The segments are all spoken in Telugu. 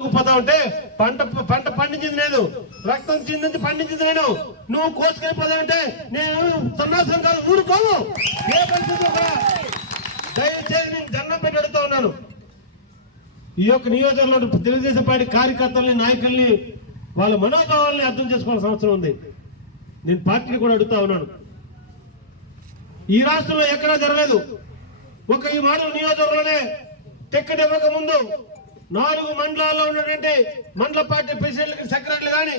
పోతా ఉంటే పంట పంట పండించింది నేను, రక్తం చిందించి పండించింది నేను. నువ్వు కోసుకెళ్ళిపోతా ఉంటే నేను సన్నాసం కాదు, ఊరుకోవు. ఏ పరిస్థితి కూడా దయచేసి నేను దండం పెట్టి అడుగుతా ఉన్నాను. ఈ యొక్క నియోజకవర్గంలో తెలుగుదేశం పార్టీ కార్యకర్తల్ని, నాయకుల్ని, వాళ్ళ మనోభావాల్ని అర్థం చేసుకోవాల్సిన అవసరం ఉంది. నేను పార్టీని కూడా అడుగుతా ఉన్నాను. ఈ రాష్ట్రంలో ఎక్కడా జరగలేదు. ఒక ఈ మాటల నియోజకవర్గంలోనే టికెట్ ఇవ్వక ముందు 4 మండలాల్లో ఉన్నటువంటి మండల పార్టీ ప్రెసిడెంట్, సెక్రటరీలు కానీ,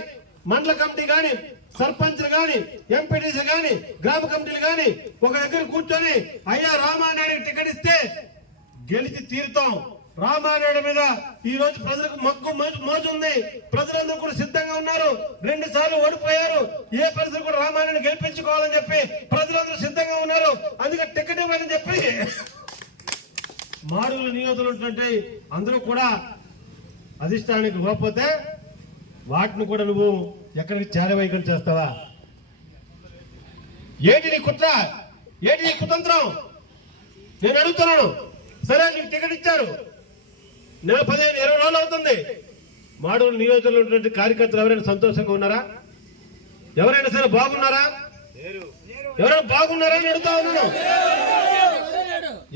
మండల కమిటీ కానీ, సర్పంచ్లు కానీ, ఎంపీటీసీ కానీ, గ్రామ కమిటీలు కానీ ఒక దగ్గర కూర్చొని అయ్యా రామానాయుడికి టికెట్ ఇస్తే గెలిచి తీరుతాం. రామానాయుడు మీద ఈ రోజు ప్రజలకు మగ్గు మోజు ఉంది. ప్రజలందరూ కూడా సిద్ధంగా ఉన్నారు. 2 సార్లు ఓడిపోయారు. ఏ పరిస్థితులు కూడా రామానాయుడు గెలిపించుకోవాలని చెప్పి ప్రజలందరూ సిద్ధంగా ఉన్నారు. అందుకే టికెట్ ఇవ్వాలని చెప్పి మాడుగుల నియోజకవర్గం అందరూ కూడా అధిష్టానానికి పోకపోతే వాటిని కూడా నువ్వు ఎక్కడికి చేరవైకం చేస్తావా? ఏంటి నీ కుట్ర? ఏంటి నీ కుతంత్రం? నేను అడుగుతున్నాను. సరే, నీకు టికెట్ ఇచ్చారు, నెల 15-20 రోజులు అవుతుంది. మాడుగుల నియోజకవర్గంలో ఉన్నటువంటి కార్యకర్తలు ఎవరైనా సంతోషంగా ఉన్నారా? ఎవరైనా సరే బాగున్నారా? ఎవరైనా బాగున్నారా అని అడుగుతా ఉన్నాను.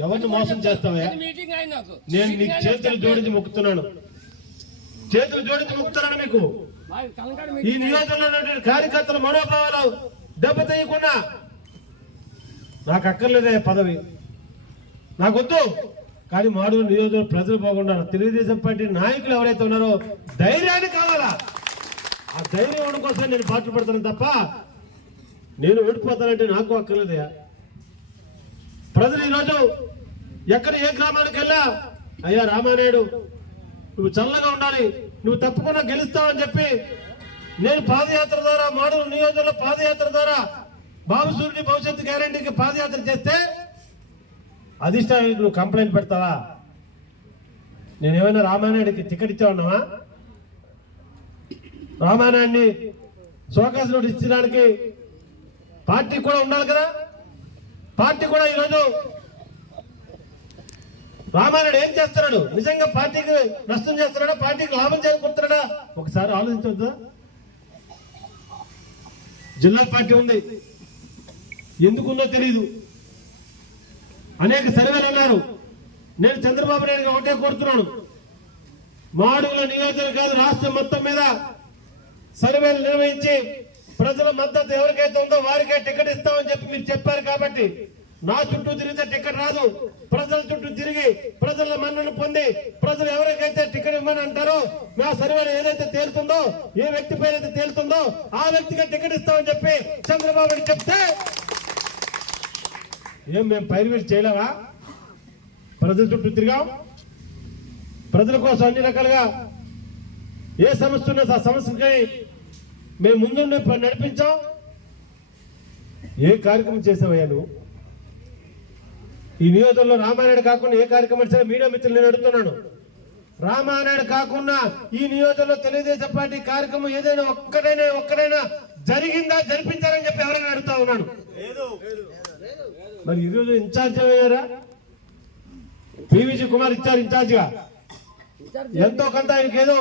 ఎవరిని మోసం చేస్తావా? నేను నీకు చేతులు జోడించి మొక్కుతున్నాను, చేతులు జోడించి మొక్కుతున్నాను. మీకు ఈ నియోజకవర్గంలో కార్యకర్తల మనోభావాలు దెబ్బతీయకుండా నాకు అక్కర్లేదే పదవి, నాకొద్దు. కానీ మాడుగుల నియోజకవర్గం ప్రజలు బాగుండాలి. తెలుగుదేశం పార్టీ నాయకులు ఎవరైతే ఉన్నారో ధైర్యాన్ని కావాలా. ఆ ధైర్యం ఇవ్వడం కోసం నేను పాటలు పడతాను తప్ప నేను ఓడిపోతానంటే నాకు అక్కర్లేదయా. ప్రజలు ఈరోజు ఎక్కడ ఏ గ్రామానికి వెళ్ళా అయ్యా రామానాయుడు నువ్వు చల్లగా ఉండాలి, నువ్వు తప్పకుండా గెలుస్తావని చెప్పి నేను పాదయాత్ర ద్వారా, మాడుగుల నియోజకవర్గంలో పాదయాత్ర ద్వారా బాబు సూర్యుడి భవిష్యత్తు గ్యారెంటీకి పాదయాత్ర చేస్తే అధిష్టానానికి నువ్వు కంప్లైంట్ పెడతావా? నేనేమైనా రామానాయుడికి టికెట్ ఇచ్చా ఉన్నావా? రామానాయుడిని సోకాసు నోటు ఇచ్చడానికి పార్టీ కూడా ఉండాలి కదా. పార్టీ కూడా ఈరోజు రామానాయుడు ఏం చేస్తున్నాడు? నిజంగా పార్టీకి నష్టం చేస్తున్నాడా, పార్టీకి లాభం చేకూరుతున్నాడా? ఒకసారి ఆలోచించవద్దా? జిల్లా పార్టీ ఉంది, ఎందుకుందో తెలియదు. అనేక సర్వేలు అన్నారు. నేను చంద్రబాబు నాయుడు ఒకటే కోరుతున్నాను, మాడుగుల నియోజకవర్గం కాదు రాష్ట్రం మొత్తం మీద సర్వేలు నిర్వహించి ప్రజల మద్దతు ఎవరికైతే ఉందో వారికే టికెట్ ఇస్తామని చెప్పి మీరు చెప్పారు. కాబట్టి నా చుట్టూ తిరిగితే టికెట్ రాదు, ప్రజల చుట్టూ తిరిగి ప్రజల మన్నను పొంది ప్రజలు ఎవరికైతే టికెట్ ఇవ్వమని అంటారో మా సర్వేలో ఏదైతే తేలుతుందో, ఏ వ్యక్తి పేరైతే తేలుతుందో ఆ వ్యక్తికి టికెట్ ఇస్తామని చెప్పి చంద్రబాబు నాయుడు చెప్తే ఏం మేము పైరువీలు చేయలేవా? ప్రజల చుట్టూ తిరిగాం, ప్రజల కోసం అన్ని రకాలుగా ఏ సమస్య ఉన్నా ఆ సమస్యకి మేము ముందుండి నడిపించాం. ఏ కార్యక్రమం చేసావయ్యా నువ్వు? ఈ నియోజకవర్గంలో రామానాయుడు కాకుండా ఏ కార్యక్రమం చేసా? మీడియా మిత్రులు నేను అడుగుతున్నాను. రామానాయుడు కాకుండా ఈ నియోజకవర్గంలో తెలుగుదేశం పార్టీ కార్యక్రమం ఏదైనా ఒక్కడైనా జరిగిందా, జరిపించారని చెప్పి ఎవరైనా అడుగుతా ఉన్నాను. మరి ఈరోజు ఇన్ఛార్జ్ అయ్యారా? పివిజి కుమార్ ఇచ్చారు ఇన్ఛార్జిగా. ఎంతో కొంత ఆయనకేదో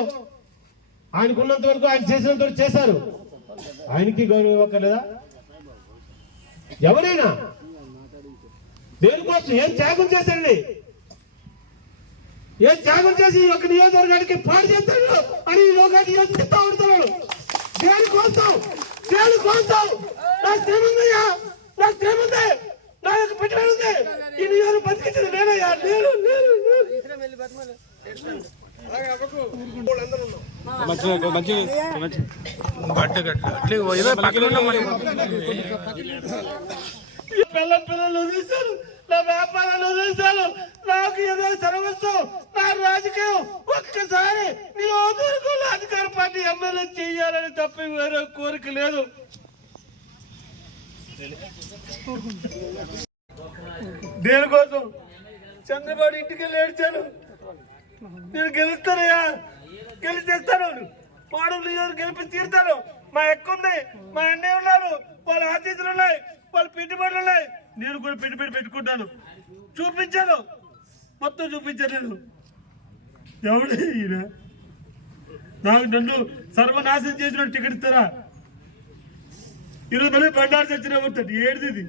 ఆయనకున్నంత వరకు ఆయన చేసినంత వరకు చేశారు. ఆయనకి గౌరవం ఇవ్వక్కర్లేదా? ఎవరైనా దేనికోసం ఏం త్యాగం చేశారండి? ఏం త్యాగం చేసి ఒక నియోజకవర్గానికి పాడు చేస్తాడు అని ఈ లోకాన్ని యోచిస్తా ఉంటున్నాడు. దేనికోసం నా శ్రేమందయ్యా, నా శ్రేమందే, నా యొక్క పెట్టుబడి ఉంది. ఈ నియోజకవర్గం బతికించింది నేనయ్యా, నేను పిల్లలు వదిలేశారు, నా వ్యాపారాలు వదిలేశారు, నాకు ఏదో సర్వస్వం, నా రాజకీయం. ఒక్కసారి నియోజకవర్గంలో అధికార పార్టీ ఎమ్మెల్యే చెయ్యాలని తప్ప వేరే కోరిక లేదు. దేనికోసం చంద్రబాబు ఇంటికి వెళ్ళి ఏడ్చాను. నేను గెలుస్తానయ్యా, గెలిచేస్తాను, మాడుగుల నియోజకవర్గం గెలిపి తీరుతాను. మా ఎక్క ఉంది, మా అన్నయ్య ఉన్నారు, వాళ్ళ ఆశీస్సులు ఉన్నాయి, వాళ్ళ పెట్టుబడులు ఉన్నాయి. నేను కూడా పెట్టుబడి పెట్టుకుంటాను. చూపించాను, మొత్తం చూపించాను. నేను ఎవడు ఈయన నాకు నన్ను సర్వనాశనం చేసిన టికెట్ ఇస్తారా? ఈరోజు మళ్ళీ బండారు చచ్చిన ఉంటుంది. ఏడిది మనం